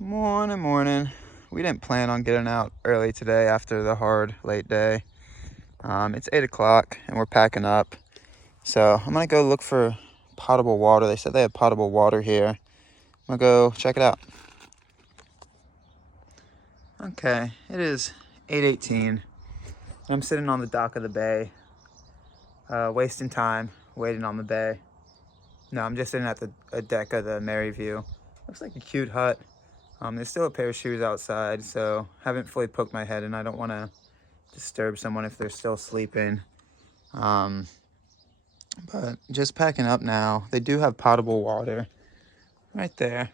Morning, morning. We didn't plan on getting out early today after the hard late day. It's 8 o'clock and we're packing up. So I'm gonna go look for potable water. They said they have potable water here. I'm gonna go check it out. Okay, it is 8:18. I'm sitting on the dock of the bay, wasting time, waiting on the bay. No, I'm just sitting at a deck of the Maryview. Looks like a cute hut. There's still a pair of shoes outside, so haven't fully poked my head in. I don't want to disturb someone if they're still sleeping. But just packing up now. They do have potable water right there.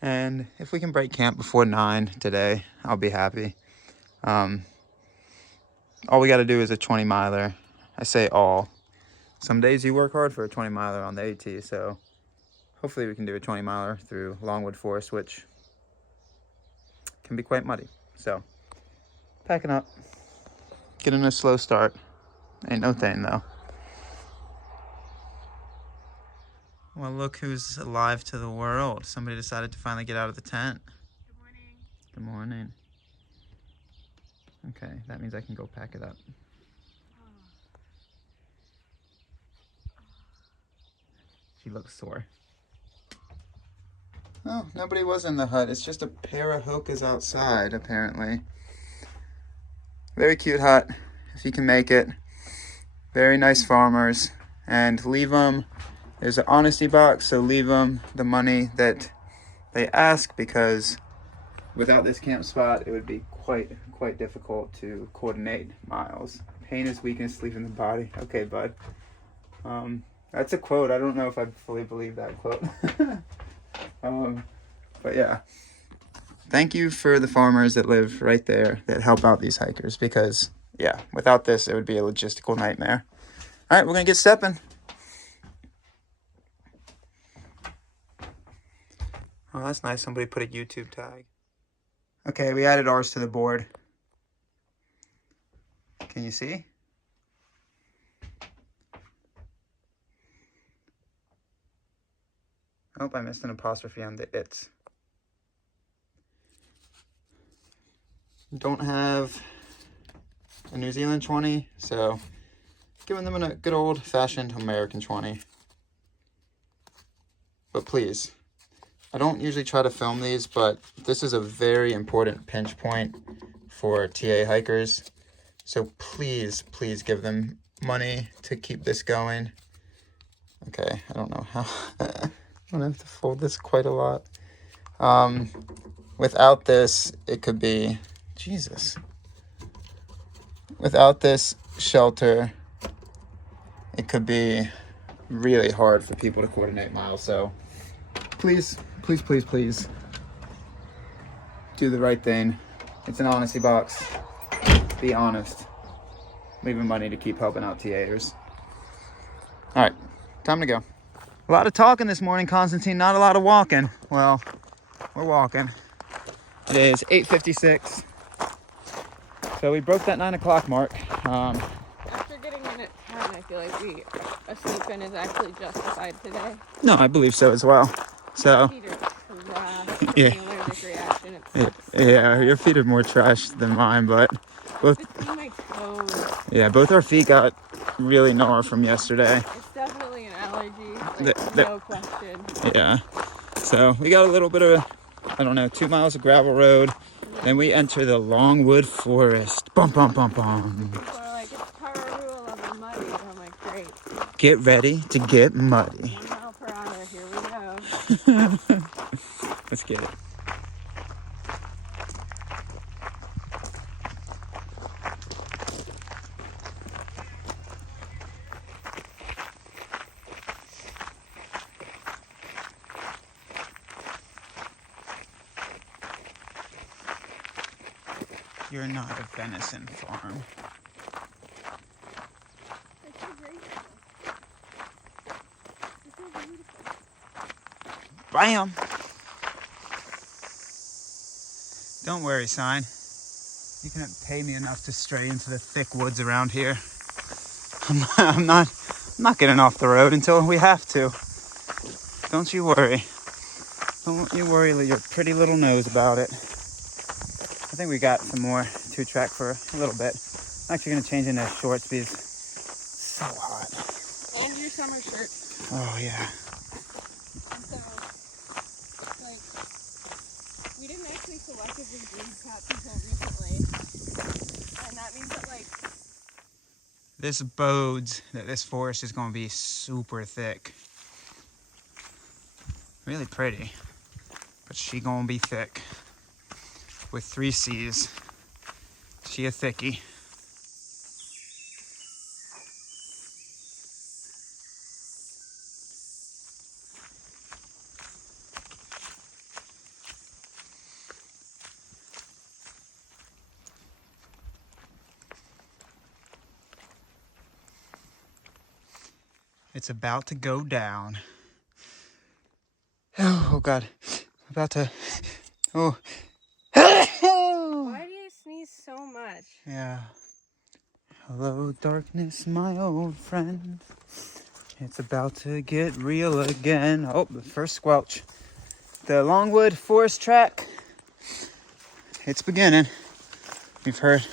And if we can break camp before 9 today, I'll be happy. All we got to do is a 20 miler. I say all. Some days you work hard for a 20 miler on the AT, so hopefully we can do a 20 miler through Longwood Forest, which can be quite muddy. So packing up, getting a slow start. Ain't no thing though. Well, look who's alive to the world. Somebody decided to finally get out of the tent. Good morning. Good morning. Okay, that means I can go pack it up. She looks sore. Oh, nobody was in the hut. It's just a pair of hokas outside, apparently. Very cute hut, if you can make it. Very nice farmers. And leave them, there's an honesty box, so leave them the money that they ask, because without this camp spot, it would be quite difficult to coordinate miles. Pain is weakness, sleep in the body. Okay, bud. That's a quote. I don't know if I fully believe that quote. But yeah, thank you for the farmers that live right there that help out these hikers, because yeah, without this, it would be a logistical nightmare. All right, we're gonna get stepping. Oh, that's nice. Somebody put a YouTube tag. Okay, we added ours to the board. Can you see? Oh, I missed an apostrophe on the it's. Don't have a New Zealand 20, so giving them a good old-fashioned American 20. But please, I don't usually try to film these, but this is a very important pinch point for TA hikers. So please give them money to keep this going. Okay, I don't know how. I'm gonna have to fold this quite a lot. Without this, it could be, Jesus. Without this shelter, it could be really hard for people to coordinate miles. So please do the right thing. It's an honesty box. Be honest. Leaving money to keep helping out TAers. All right, time to go. A lot of talking this morning, Constantine, not a lot of walking. Well, we're walking. It is 8:56. So we broke that 9 o'clock mark. After getting in at 10, I feel like a sleep in is actually justified today. No, I believe so as well. So My feet are trash. Yeah. The allergic reaction. Yeah, your feet are more trash than mine, but both. Between my toes. Yeah, both our feet got really gnaw from yesterday. It's definitely an allergy. No question. Yeah. So we got a little bit of, 2 miles of gravel road. Then we enter the Longwood Forest. Bum, bum, bum, bum. People are like, it's Araroa level muddy. And I'm like, great. Get ready to get muddy. 1 mile per hour. Here we go. Let's get it. You're not a venison farm. It's so graceful. It's so beautiful. Bam! Don't worry, sign. You can pay me enough to stray into the thick woods around here. I'm not getting off the road until we have to. Don't you worry. Don't you worry your pretty little nose about it. I think we got some more 2-track for a little bit. I'm actually gonna change into shorts because it's so hot. And your summer shirt. Oh yeah. And so, like, we didn't actually selectively breed cats until recently. And that means that, like, this bodes that this forest is gonna be super thick. Really pretty, but she gonna be thick. With 3 C's. She a thickie. It's about to go down. Oh God. About to. Oh. why do you sneeze so much? Yeah. Hello, darkness, my old friend. It's about to get real again. Oh, the first squelch. The Longwood Forest track. It's beginning. We've heard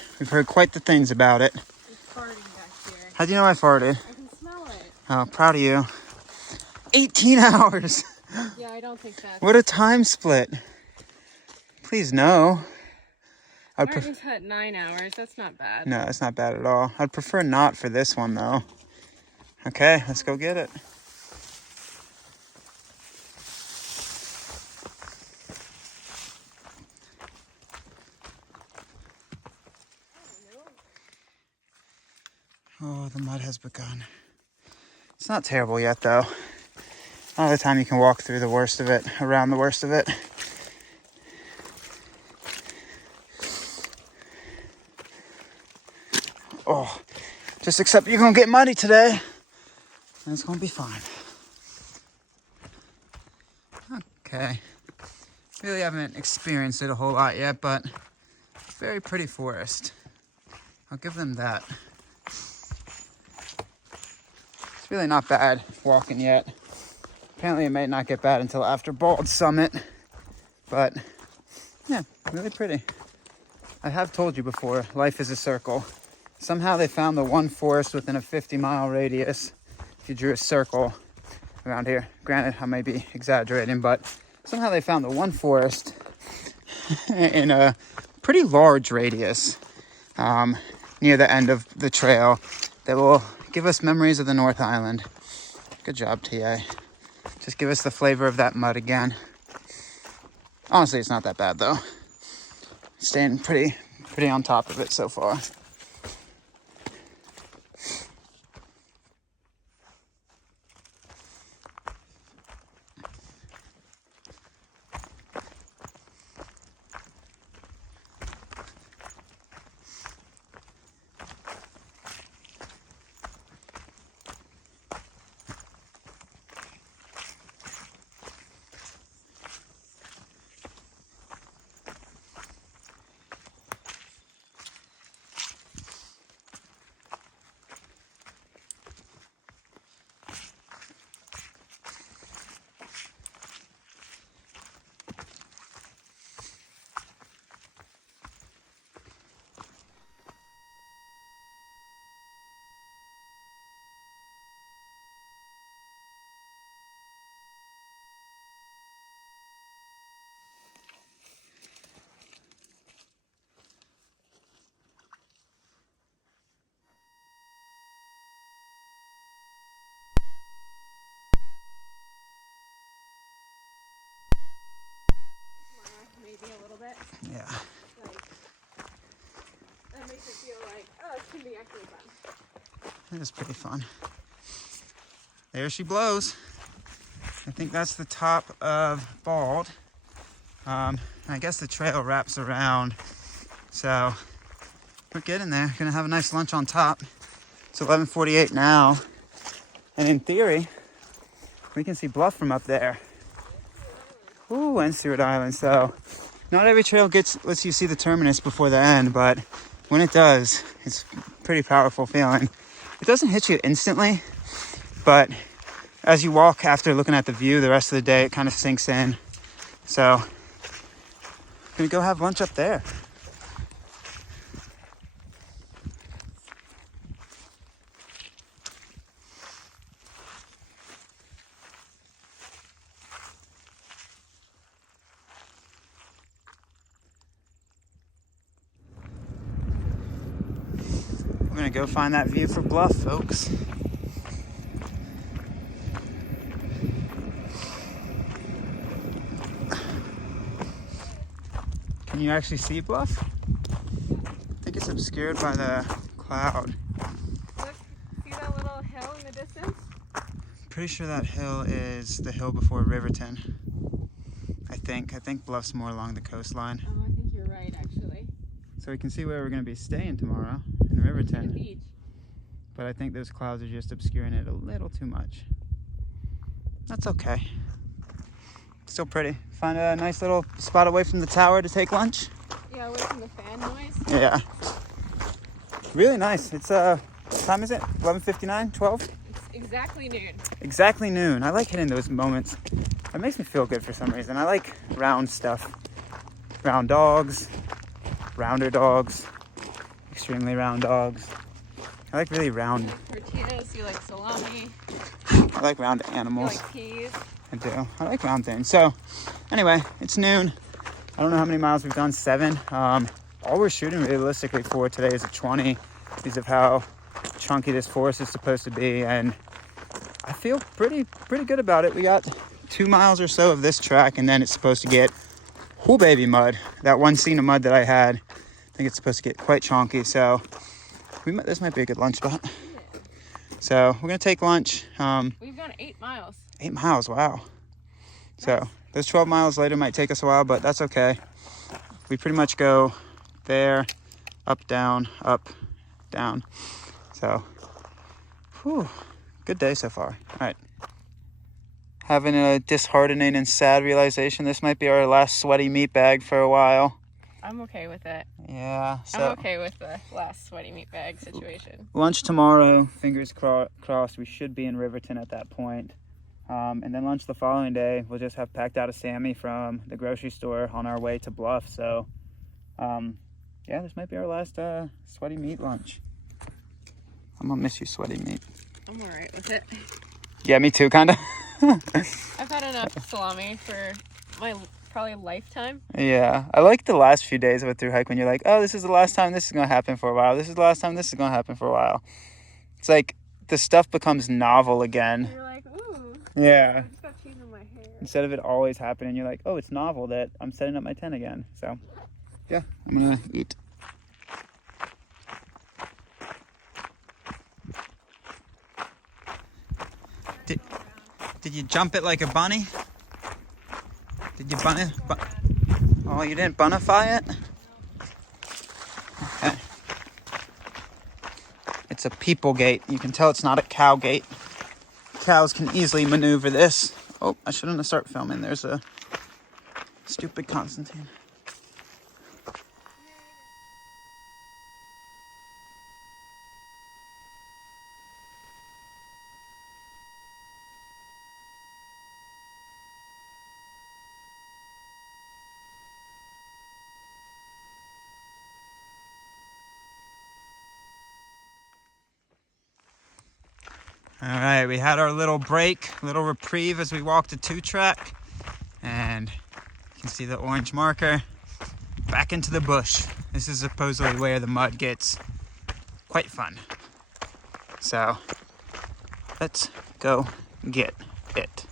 quite the things about it. It's farting back here. How'd you know I farted? I can smell it. Oh, proud of you. 18 hours. Yeah, I don't think that's... What a time split. Please no. Martin's had 9 hours. That's not bad. No, it's not bad at all. I'd prefer not for this one though. Okay, let's go get it. Oh, the mud has begun. It's not terrible yet though. All the time you can walk through the worst of it, around the worst of it. Oh, just accept you're gonna get muddy today, and it's gonna be fine. Okay, really haven't experienced it a whole lot yet, but very pretty forest. I'll give them that. It's really not bad walking yet. Apparently it may not get bad until after Bald Summit, but yeah, really pretty. I have told you before, life is a circle. Somehow they found the one forest within a 50-mile radius. If you drew a circle around here, granted I may be exaggerating, but somehow they found the one forest in a pretty large radius near the end of the trail that will give us memories of the North Island. Good job, TA. Just give us the flavor of that mud again. Honestly, it's not that bad though. Staying pretty on top of it so far. Maybe a little bit. Yeah. Like, that makes it feel like, oh, it can be actually fun. It is pretty fun. There she blows. I think that's the top of Bald. I guess the trail wraps around. So we're getting there. Gonna have a nice lunch on top. It's 11:48 now. And in theory, we can see Bluff from up there. Ooh, and Stewart Island. So not every trail lets you see the terminus before the end, but when it does, it's a pretty powerful feeling. It doesn't hit you instantly, but as you walk after looking at the view the rest of the day, it kind of sinks in. So I'm gonna go have lunch up there. We're gonna go find that view for Bluff, folks. Can you actually see Bluff? I think it's obscured by the cloud. Look, see that little hill in the distance? Pretty sure that hill is the hill before Riverton. I think Bluff's more along the coastline. Oh, I think you're right, actually. So we can see where we're gonna be staying tomorrow in The Riverton. beach. But I think those clouds are just obscuring it a little too much. That's okay. Still pretty. Find a nice little spot away from the tower to take lunch. Yeah, away from the fan noise. Yeah. Really nice. It's what time is it? 11:59, 12? It's exactly noon. Exactly noon. I like hitting those moments. It makes me feel good for some reason. I like round stuff. Round dogs, rounder dogs, extremely round dogs. I like really round. You like tortillas, you like salami, I like round you animals. like peas. I do. I like round things. So anyway, it's noon. I don't know how many miles we've done. 7. All we're shooting realistically for today is a 20 because of how chunky this forest is supposed to be, and I feel pretty good about it. We got 2 miles or so of this track, and then it's supposed to get whole baby mud. That one scene of mud that I had, I think it's supposed to get quite chunky. So this might be a good lunch spot. So we're gonna take lunch. We've gone 8 miles. 8 miles, wow. Nice. So those 12 miles later might take us a while, but that's okay. We pretty much go there, up, down, down. So, whew, good day so far. All right. Having a disheartening and sad realization. This might be our last sweaty meat bag for a while. I'm okay with it. Yeah. So I'm okay with the last sweaty meat bag situation. lunch tomorrow, fingers crossed, we should be in Riverton at that point. And then lunch the following day, we'll just have packed out a Sammy from the grocery store on our way to Bluff. So, yeah, this might be our last sweaty meat lunch. I'm gonna miss you, sweaty meat. I'm alright with it. Yeah, me too, kind of. I've had enough salami for my probably lifetime. Yeah, I like the last few days of a through hike when you're like, oh, this is the last time this is gonna happen for a while. This is the last time this is gonna happen for a while. It's like the stuff becomes novel again. You're like, ooh. Yeah. I just got cheese in my hair. Instead of it always happening, you're like, oh, it's novel that I'm setting up my tent again. So, yeah, I'm gonna eat. Did you jump it like a bunny? Did you bunny? Oh, you didn't bunify it? Okay. It's a people gate. You can tell it's not a cow gate. Cows can easily maneuver this. Oh, I shouldn't have started filming. There's a stupid Constantine. All right, we had our little break, little reprieve as we walked the 2-track, and you can see the orange marker. Back into the bush. This is supposedly where the mud gets quite fun. So let's go get it.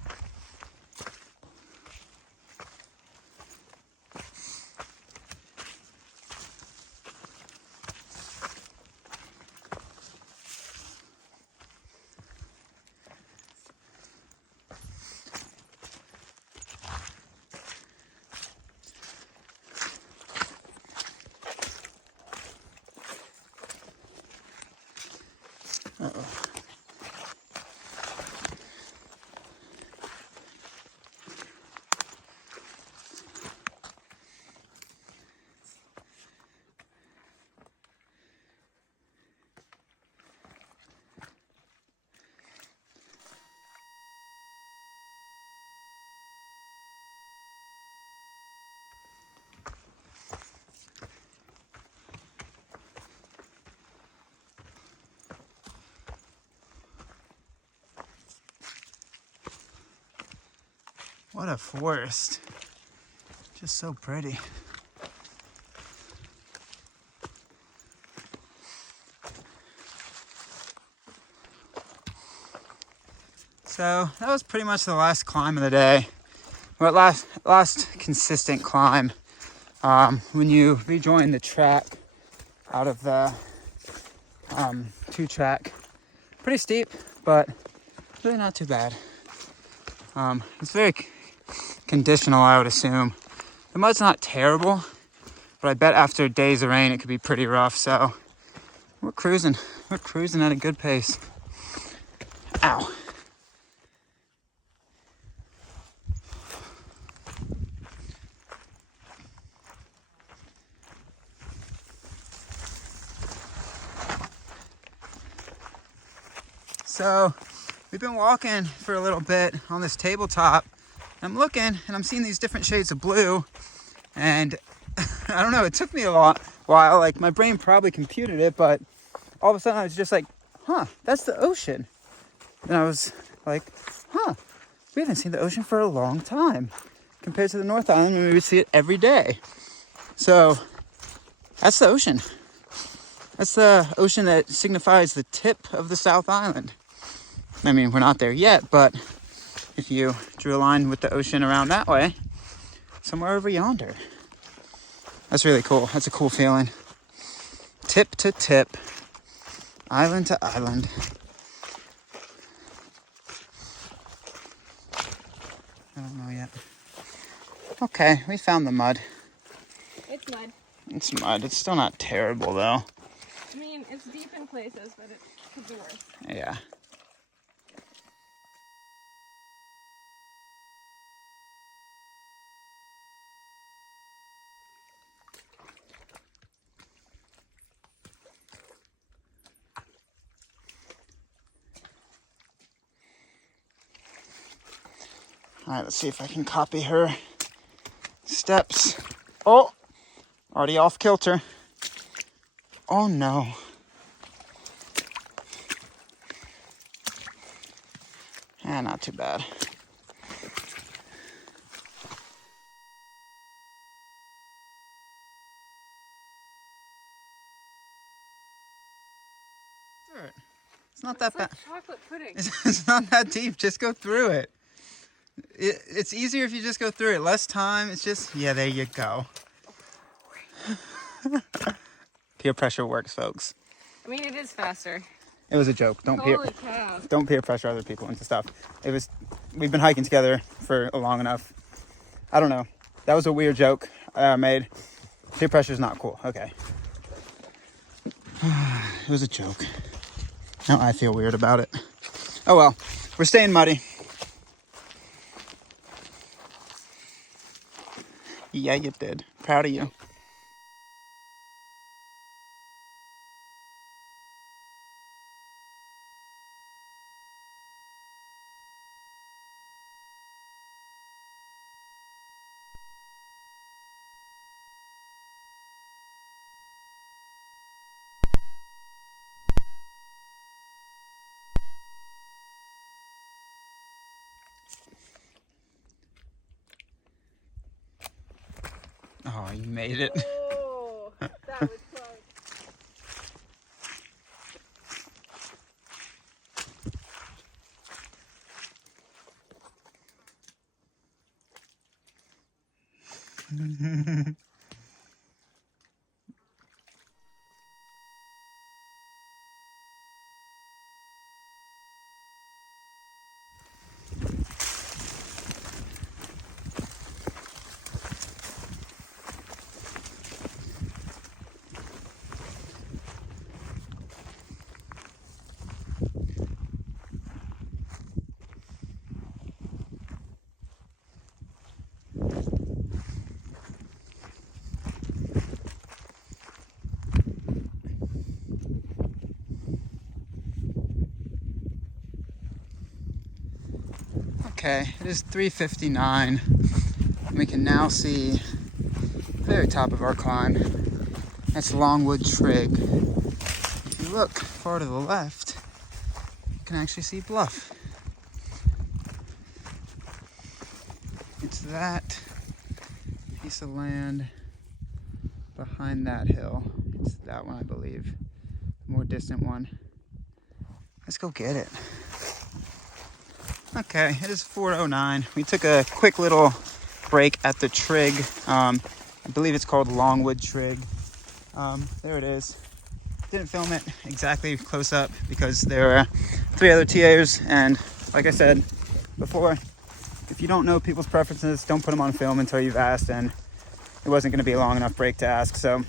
What a forest. Just so pretty. So that was pretty much the last climb of the day. Well, last consistent climb. When you rejoin the track out of the 2-track. Pretty steep, but really not too bad. It's very conditional, I would assume. The mud's not terrible, but I bet after days of rain it could be pretty rough. So we're cruising. We're cruising at a good pace. Ow. So we've been walking for a little bit on this tabletop. I'm looking and I'm seeing these different shades of blue, and I don't know, it took me a while. Like, my brain probably computed it, but all of a sudden I was just like, huh, that's the ocean. And I was like, huh, we haven't seen the ocean for a long time compared to the North Island when we would see it every day. So that's the ocean. That's the ocean that signifies the tip of the South Island. I mean, we're not there yet, but if you drew a line with the ocean around that way, somewhere over yonder. That's really cool. That's a cool feeling. Tip to tip, island to island. I don't know yet. Okay, we found the mud. It's mud. It's mud. It's still not terrible, though. I mean, it's deep in places, but it could be worse. Yeah. All right, let's see if I can copy her steps. Oh, already off kilter. Oh no. Not too bad. It's not that bad. Like chocolate pudding. It's not that deep. Just go through it. It's easier if you just go through it. Less time. It's just, yeah, there you go. Peer pressure works, folks. I mean, it is faster. It was a joke. Don't Holy peer pressure other people into stuff. We've been hiking together for long enough. I don't know. That was a weird joke I made. Peer pressure is not cool. Okay. It was a joke. Now I feel weird about it. Oh well. We're staying muddy. Yeah, you did. Proud of you. Oh, you made it. Oh, that was close. Okay, it is 3:59. We can now see the very top of our climb. That's Longwood Trig. If you look far to the left, you can actually see Bluff. that piece of land behind that hill. It's that one, I believe. The more distant one. Let's go get it. Okay, it is 4:09. We took a quick little break at the trig. I believe it's called Longwood Trig. There it is. Didn't film it exactly close up because there are 3 other TAs, and like I said before, if you don't know people's preferences, don't put them on film until you've asked, and it wasn't going to be a long enough break to ask. So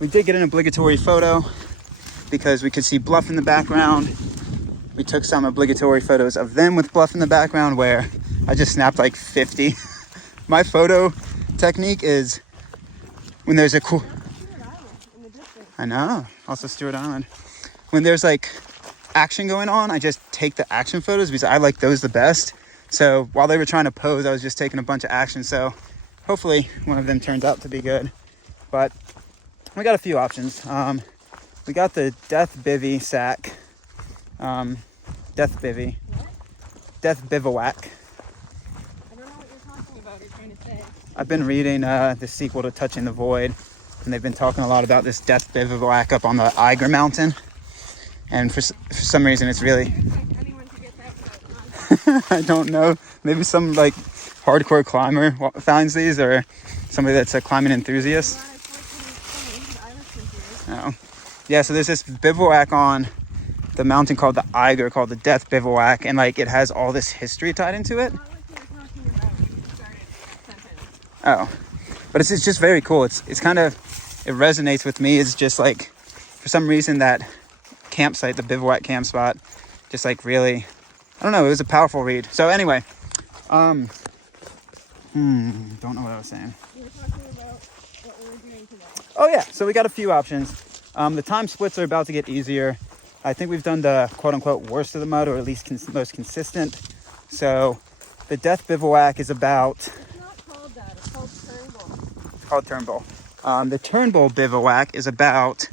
we did get an obligatory photo because we could see Bluff in the background. We took some obligatory photos of them with Bluff in the background where I just snapped like 50. My photo technique is when there's a cool... I know, also Stewart Island. When there's like action going on, I just take the action photos because I like those the best. So while they were trying to pose, I was just taking a bunch of action. So hopefully one of them turns out to be good. But we got a few options. We got the Death Bivy sack. Death Bivy. Death Bivouac. I don't know what you're talking about or trying to say. I've been reading the sequel to Touching the Void, and they've been talking a lot about this Death Bivouac up on the Eiger Mountain. And for some reason, it's really... anyone to get that without I don't know. Maybe some like hardcore climber finds these, or somebody that's a climbing enthusiast. Oh. Yeah, so there's this bivouac on the mountain called the Eiger, called the Death Bivouac, and like it has all this history tied into it. Oh, but it's just very cool. It's kind of, it resonates with me. It's just like, for some reason, that campsite, the bivouac camp spot, just like really, I don't know, it was a powerful read. So anyway, don't know what I was saying. You were talking about what we were doing today. Oh yeah, so we got a few options. The time splits are about to get easier. I think we've done the quote-unquote worst of the mud, or at least most consistent. So the Death Bivouac is about... It's not called that, it's called Turnbull. It's called Turnbull. The Turnbull Bivouac is about,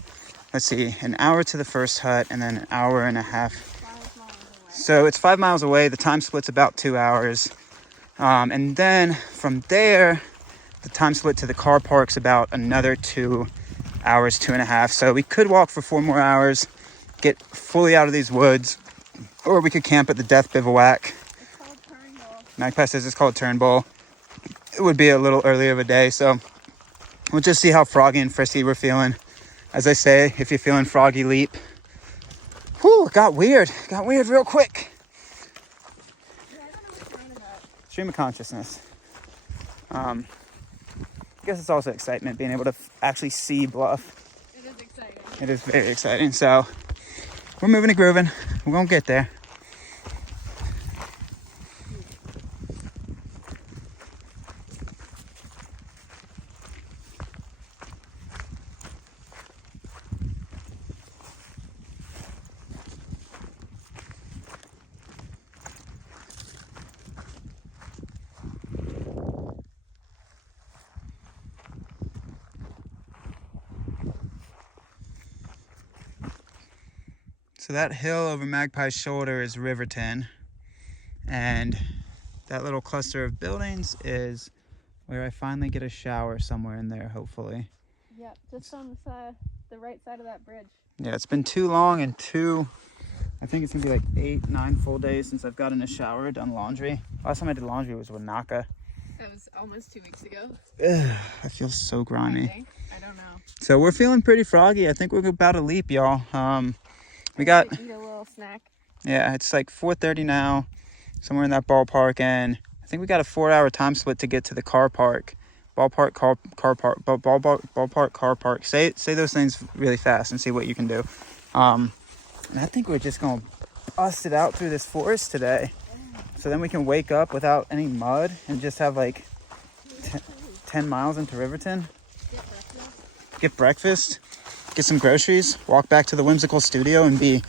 let's see, an hour to the first hut and then an hour and a half. 5 miles away. So it's 5 miles away. The time split's about 2 hours. And then from there, the time split to the car park's about another 2 hours, 2.5. So we could walk for 4 more hours, get fully out of these woods, or we could camp at the Death Bivouac. It's called Turnbull. Magpie says it's called Turnbull. It would be a little earlier of a day, so we'll just see how froggy and frisky we're feeling. As I say, if you're feeling froggy, leap. Whew, it got weird. It got weird real quick. Yeah, I don't know what you're talking about. Stream of consciousness. I guess it's also excitement, being able to actually see Bluff. It is exciting. It is very exciting. So we're moving and grooving. We're gonna get there. So that hill over Magpie's Shoulder is Riverton, and that little cluster of buildings is where I finally get a shower somewhere in there, hopefully. Yep, just on the right side of that bridge. Yeah, it's been too long and I think it's gonna be like 8, 9 full days since I've gotten a shower, done laundry. Last time I did laundry was with Naka. That was almost 2 weeks ago. Ugh, I feel so grimy. I don't know. So we're feeling pretty froggy. I think we're about to leap, y'all. We got... Eat a little snack. Yeah, it's like 4:30 now, somewhere in that ballpark, and I think we got a 4-hour time split to get to the car park. Ballpark, car park, ballpark, car park. Say those things really fast and see what you can do. And I think we're just gonna bust it out through this forest today, so then we can wake up without any mud and just have like 10 miles into Riverton. Get breakfast. Get some groceries, walk back to the whimsical studio and be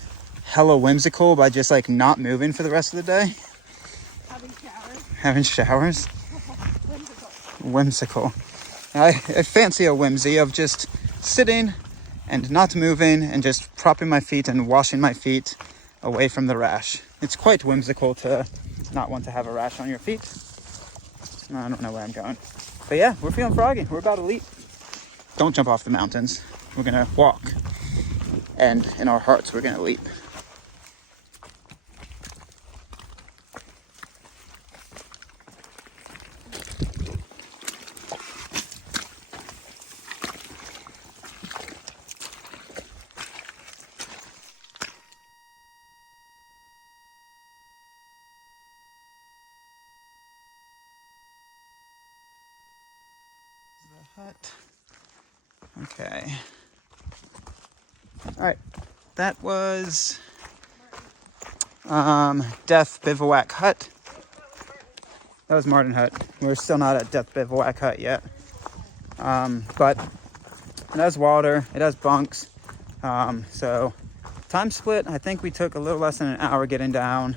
hella whimsical by just like not moving for the rest of the day. Having showers. Whimsical. I fancy a whimsy of just sitting and not moving and just propping my feet and washing my feet away from the rash. It's quite whimsical to not want to have a rash on your feet. I don't know where I'm going. But yeah, we're feeling froggy. We're about to leap. Don't jump off the mountains. We're gonna walk. And in our hearts, we're gonna leap. Hut. Okay. All right. That was Death Bivouac Hut. That was Martin Hut. We're still not at Death Bivouac Hut yet. But it has water. It has bunks. So time split, I think we took a little less than an hour getting down.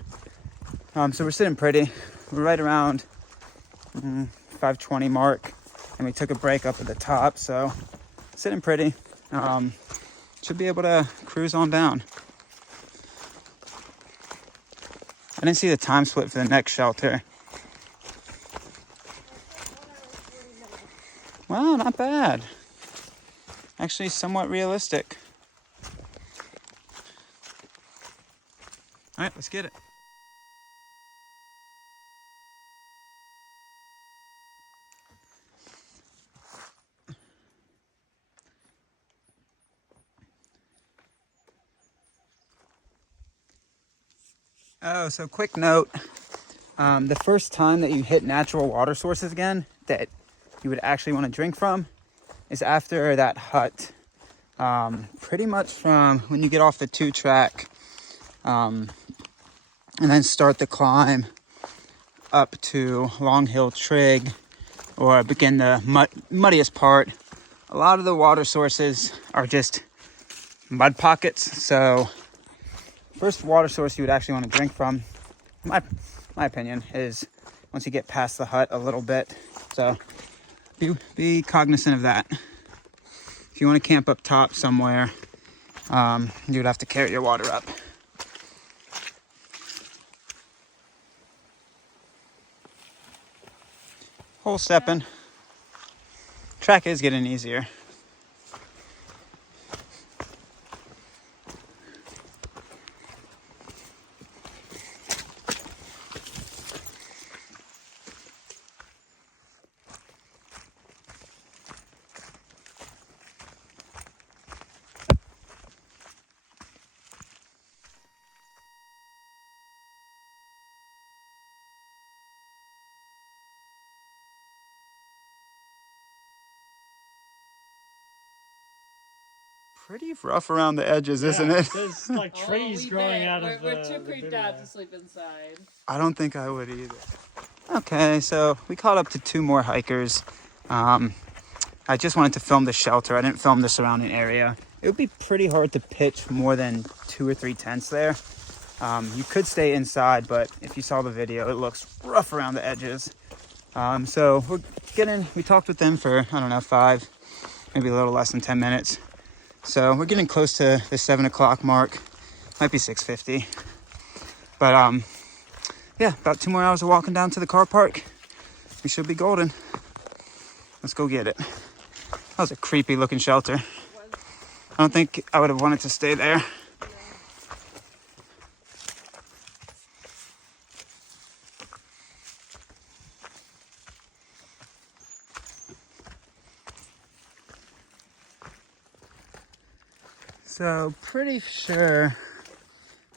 So we're sitting pretty. We're right around 5:20 mark. And we took a break up at the top, so sitting pretty. Should be able to cruise on down. I didn't see the time split for the next shelter. Wow, not bad. Actually, somewhat realistic. All right, let's get it. Oh, so quick note. The first time that you hit natural water sources again that you would actually want to drink from is after that hut. Pretty much from when you get off the 2-track and then start the climb up to Long Hill Trig or begin the muddiest part. A lot of the water sources are just mud pockets. So first water source you would actually want to drink from, my opinion, is once you get past the hut a little bit. So be cognizant of that. If you want to camp up top somewhere, you would have to carry your water up. Hole stepping. Track is getting easier. Pretty rough around the edges, isn't it? There's like trees growing out of We're too creeped out to sleep inside. I don't think I would either. Okay, so we caught up to 2 more hikers. I just wanted to film the shelter. I didn't film the surrounding area. It would be pretty hard to pitch more than 2 or 3 tents there. You could stay inside, but if you saw the video, it looks rough around the edges. So we talked with them for, I don't know, 5, maybe a little less than 10 minutes. So we're getting close to the 7 o'clock mark. Might be 6:50. But yeah, about 2 more hours of walking down to the car park. We should be golden. Let's go get it. That was a creepy looking shelter. I don't think I would have wanted to stay there. So pretty sure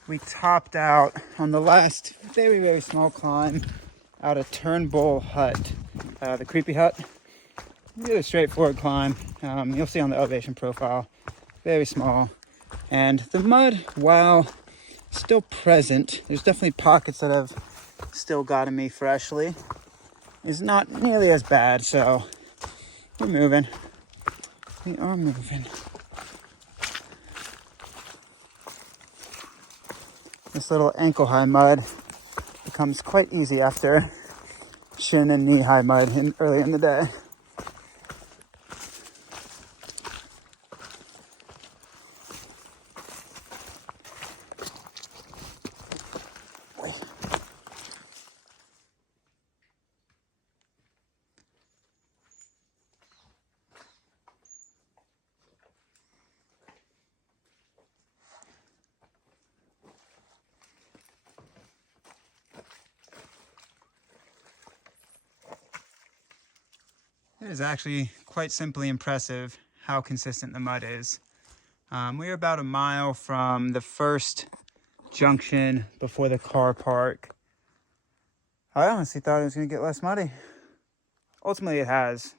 we topped out on the last very, very small climb out of Turnbull Hut, the creepy hut. Really straightforward climb. You'll see on the elevation profile, very small. And the mud, while still present, there's definitely pockets that have still gotten me freshly, is not nearly as bad. So we're moving. We are moving. This little ankle-high mud becomes quite easy after shin and knee-high mud early in the day. It is actually quite simply impressive how consistent the mud is. We are about a mile from the first junction before the car park. I honestly thought it was going to get less muddy. Ultimately, it has,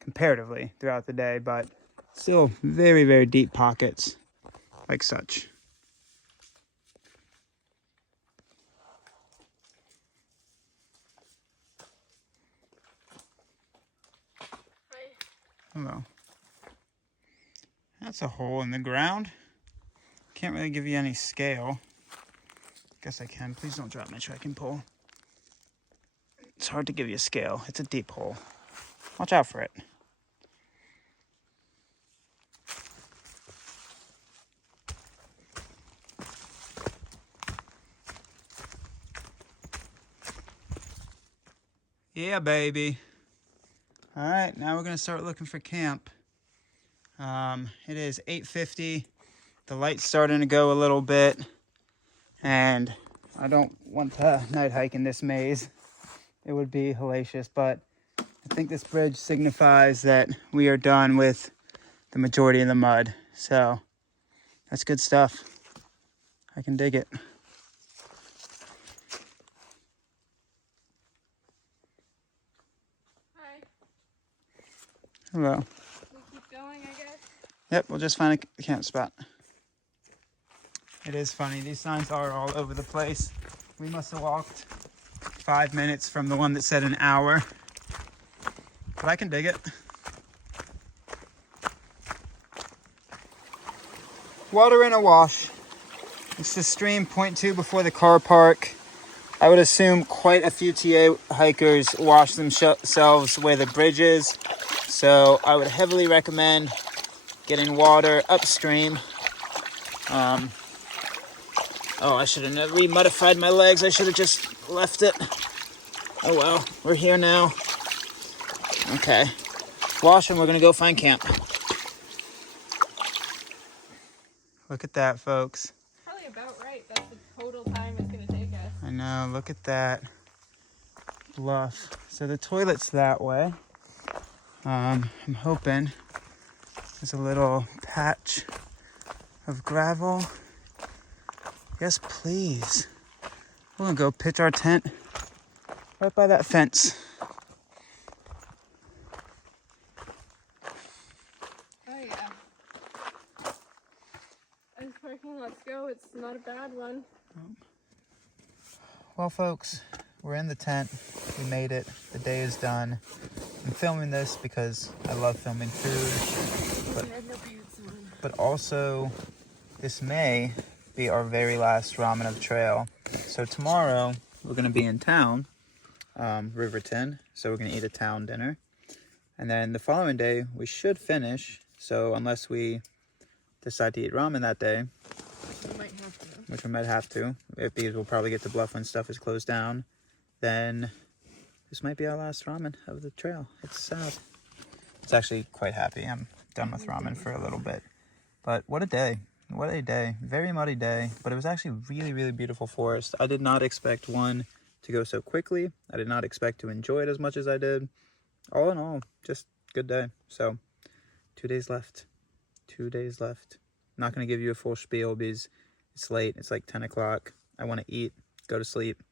comparatively, throughout the day, but still very, very deep pockets, like such. Hello. That's a hole in the ground. Can't really give you any scale. Guess I can. Please don't drop my trekking pole. It's hard to give you a scale. It's a deep hole. Watch out for it. Yeah, baby. All right, now we're gonna start looking for camp. It is 8:50. The light's starting to go a little bit, and I don't want to night hike in this maze. It would be hellacious, but I think this bridge signifies that we are done with the majority of the mud. So that's good stuff. I can dig it. Hi. Hello. We keep going, I guess. Yep, we'll just find a camp spot. It is funny, these signs are all over the place. We must have walked 5 minutes from the one that said an hour, but I can dig it. Water in a wash. It's the stream, point 2 before the car park. I would assume quite a few TA hikers wash themselves where the bridge is, so I would heavily recommend getting water upstream. Oh, I should have never remodified my legs. I should have just left it. Oh well, we're here now. Okay. Wash and we're gonna go find camp. Look at that, folks. Probably about right. That's the total time it's going to take us. I know, look at that bluff. So the toilet's that way. I'm hoping there's a little patch of gravel. Yes, please. We're gonna go pitch our tent right by that fence. Oh, yeah. This parking lot's go. It's not a bad one. Well, folks, we're in the tent. We made it. The day is done. I'm filming this because I love filming food, but also this may be our very last ramen of trail. So tomorrow we're gonna be in town, Riverton. So we're gonna eat a town dinner, and then the following day we should finish. So unless we decide to eat ramen that day, We might have to. which we might have to, because we'll probably get to Bluff when stuff is closed down, then this might be our last ramen of the trail. It's sad. It's actually quite happy. I'm done with ramen for a little bit. But what a day. What a day. Very muddy day, but it was actually really, really beautiful forest. I did not expect one to go so quickly. I did not expect to enjoy it as much as I did. All in all, just good day. So 2 days left. 2 days left. I'm not going to give you a full spiel because it's late. It's like 10 o'clock. I want to eat, go to sleep,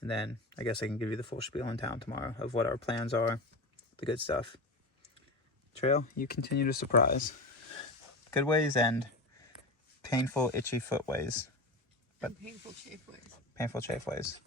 and then I guess I can give you the full spiel in town tomorrow of what our plans are, the good stuff. Trail, you continue to surprise. Good ways and painful, itchy foot ways. But painful chafe ways. Painful chafe ways.